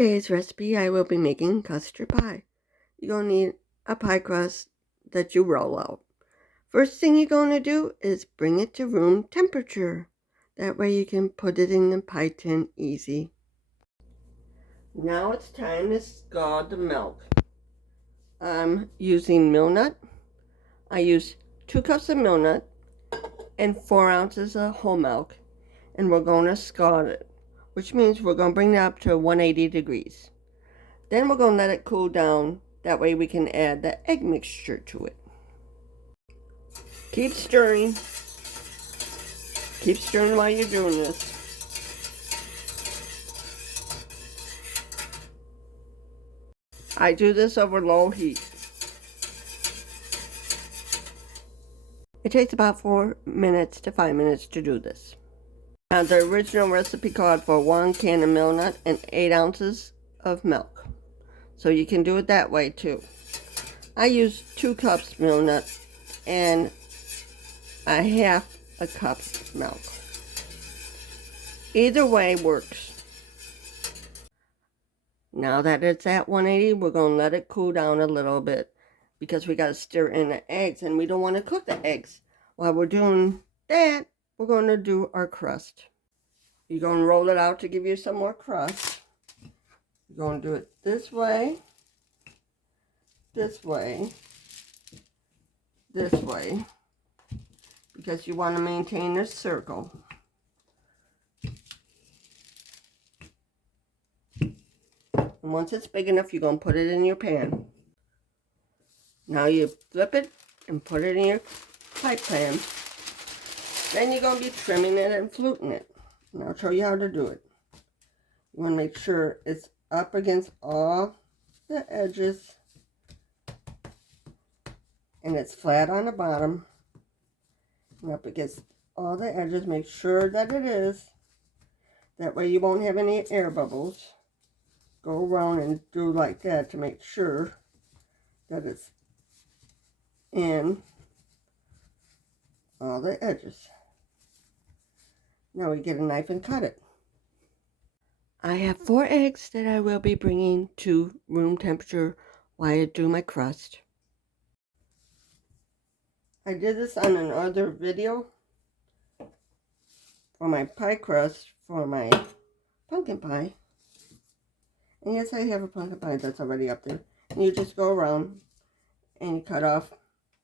today's recipe, I will be making custard pie. You're going to need a pie crust that you roll out. First thing you're going to do is bring it to room temperature. That way you can put it in the pie tin easy. Now it's time to scald the milk. I'm using Milnut. I use 2 cups of Milnut and 4 ounces of whole milk. And we're going to scald it, which means we're going to bring it up to 180 degrees. Then we're going to let it cool down. That way we can add the egg mixture to it. Keep stirring. Keep stirring while you're doing this. I do this over low heat. It takes about 4 minutes to 5 minutes to do this. Now the original recipe called for 1 can of Milnut and 8 ounces of milk. So you can do it that way too. I use 2 cups Milnut and a half a cup milk. Either way works. Now that it's at 180, we're going to let it cool down a little bit because we got to stir in the eggs and we don't want to cook the eggs. While we're doing that, we're going to do our crust. You're going to roll it out to give you some more crust. You're going to do it this way, this way, this way, because you want to maintain a circle. And once it's big enough, you're going to put it in your pan. Now you flip it and put it in your pie pan. Then you're going to be trimming it and fluting it. And I'll show you how to do it. You want to make sure it's up against all the edges and it's flat on the bottom. And up against all the edges, make sure that it is. That way you won't have any air bubbles. Go around and do like that to make sure that it's in all the edges. Now we get a knife and cut it. I have 4 eggs that I will be bringing to room temperature while I do my crust. I did this on another video for my pie crust for my pumpkin pie. And yes, I have a pumpkin pie that's already up there. And you just go around and you cut off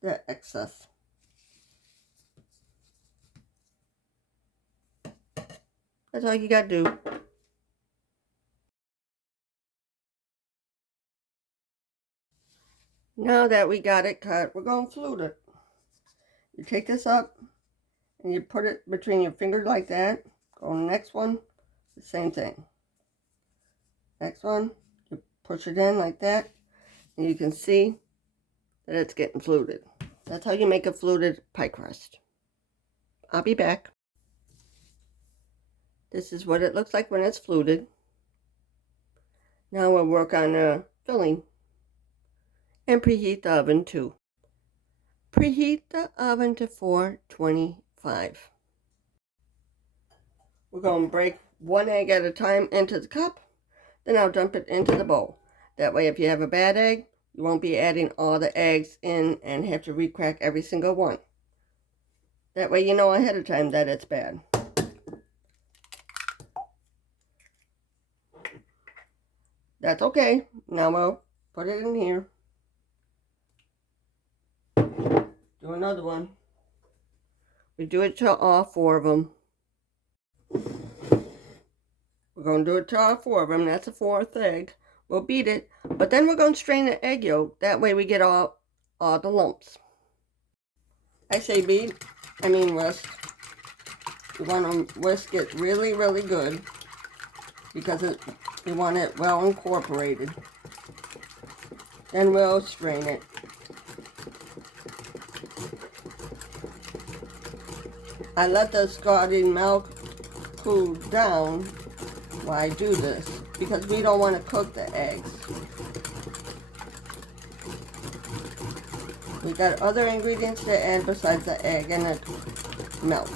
the excess. That's all you gotta do. Now that we got it cut, we're going to flute it. You take this up and you put it between your fingers like that. Go on the next one, the same thing. Next one, you push it in like that, and you can see that it's getting fluted. That's how you make a fluted pie crust. I'll be back. This is what it looks like when it's fluted. Now we'll work on the filling and preheat the oven too. Preheat the oven to 425. We're going to break 1 egg at a time into the cup. Then I'll dump it into the bowl. That way if you have a bad egg, you won't be adding all the eggs in and have to re-crack every single one. That way you know ahead of time that it's bad. That's okay. Now we'll put it in here. Do another one. We do it to all 4 of them. We're going to do it to all 4 of them. That's the 4th egg. We'll beat it. But then we're going to strain the egg yolk. That way we get all the lumps. I say beat. I mean whisk. You want to whisk it really, really good. Because you want it well incorporated. Then we'll strain it. I let the scalding milk cool down while I do this because we don't want to cook the eggs. We got other ingredients to add besides the egg and the milk.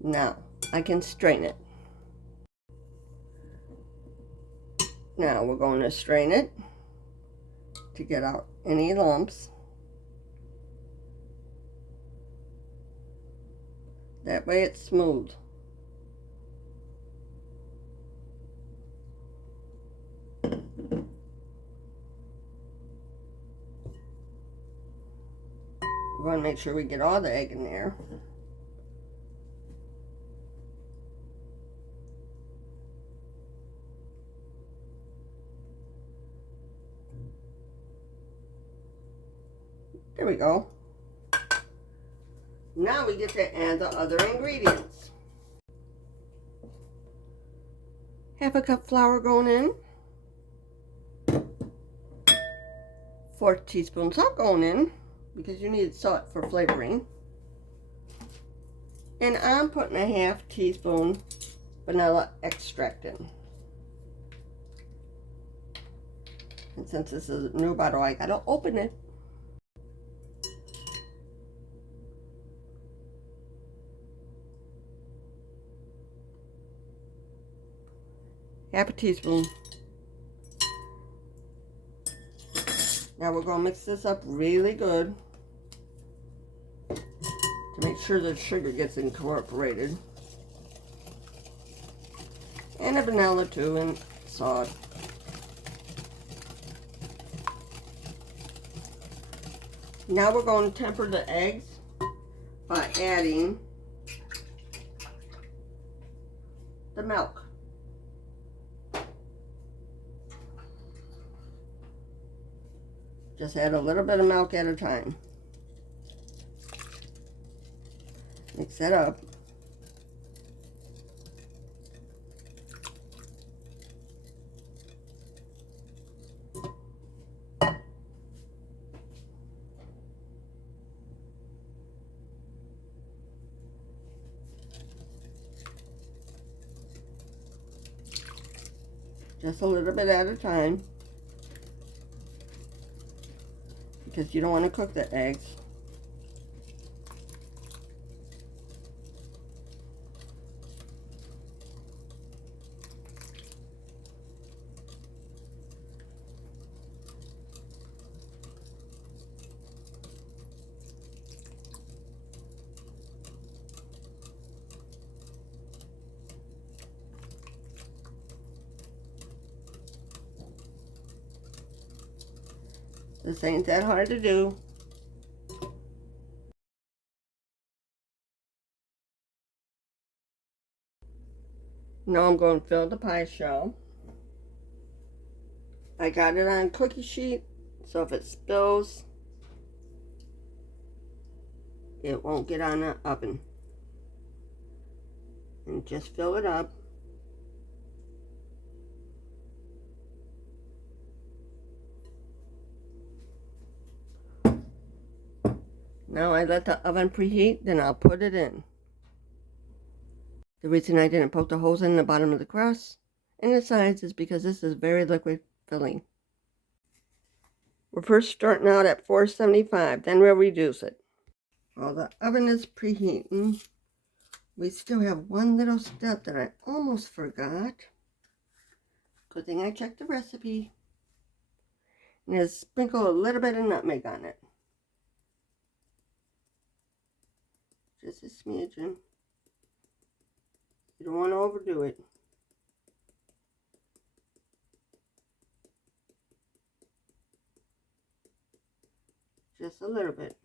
Now I can strain it. Now we're going to strain it to get out any lumps. That way it's smooth. We want to make sure we get all the egg in there. There we go. Now we get to add the other ingredients. Half a cup flour going in. 4 teaspoons salt going in, because you need salt for flavoring. And I'm putting a half teaspoon vanilla extract in. And since this is a new bottle, I gotta open it. Half a teaspoon. Now we're going to mix this up really good to make sure the sugar gets incorporated. And a vanilla too, and salt. Now we're going to temper the eggs by adding the milk. Just add a little bit of milk at a time. Mix that up. Just a little bit at a time, because you don't want to cook the eggs. This ain't that hard to do. Now I'm going to fill the pie shell. I got it on cookie sheet, so if it spills, it won't get on the oven. And just fill it up. Now I let the oven preheat, then I'll put it in. The reason I didn't poke the holes in the bottom of the crust and the sides is because this is very liquid filling. We're first starting out at 475, then we'll reduce it. While the oven is preheating, we still have one little step that I almost forgot. Good thing I checked the recipe. And is sprinkle a little bit of nutmeg on it. Just a smidgen. You don't want to overdo it. Just a little bit.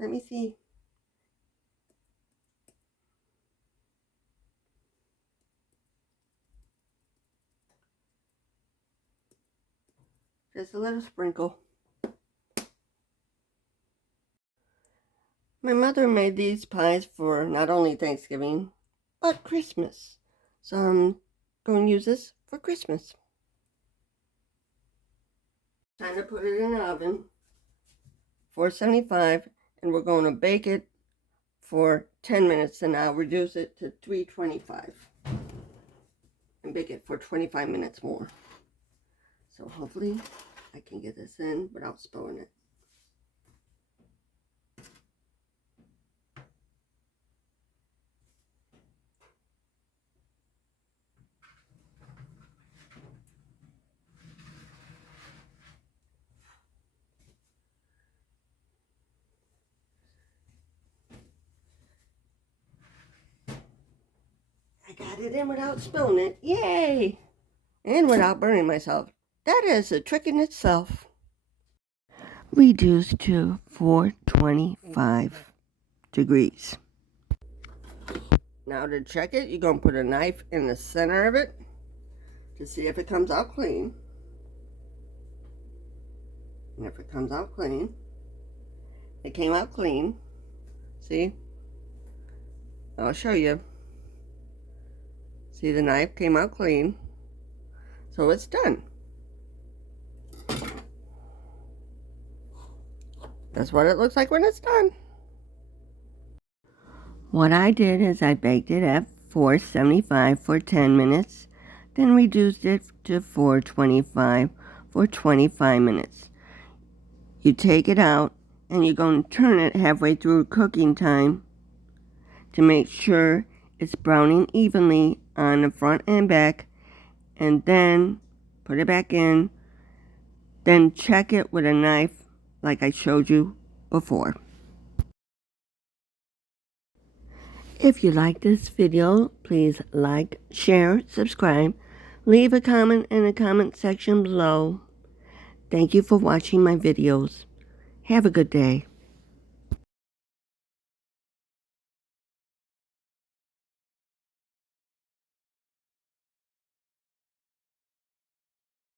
Let me see. Just a little sprinkle. My mother made these pies for not only Thanksgiving, but Christmas. So I'm going to use this for Christmas. Time to put it in the oven, 475, and we're going to bake it for 10 minutes, and I'll reduce it to 325. And bake it for 25 minutes more. So hopefully I can get this in without spilling it. I got it in without spilling it. Yay! And without burning myself. That is a trick in itself. Reduce to 425 degrees. Now to check it, you're going to put a knife in the center of it to see if it comes out clean. And if it comes out clean, it came out clean. See? I'll show you. See, the knife came out clean. So it's done. That's what it looks like when it's done. What I did is I baked it at 475 for 10 minutes, then reduced it to 425 for 25 minutes. You take it out and you're going to turn it halfway through cooking time to make sure it's browning evenly on the front and back, and then put it back in, then check it with a knife like I showed you before. If you like this video, please like, share, subscribe, leave a comment in the comment section below. Thank you for watching my videos. Have a good day.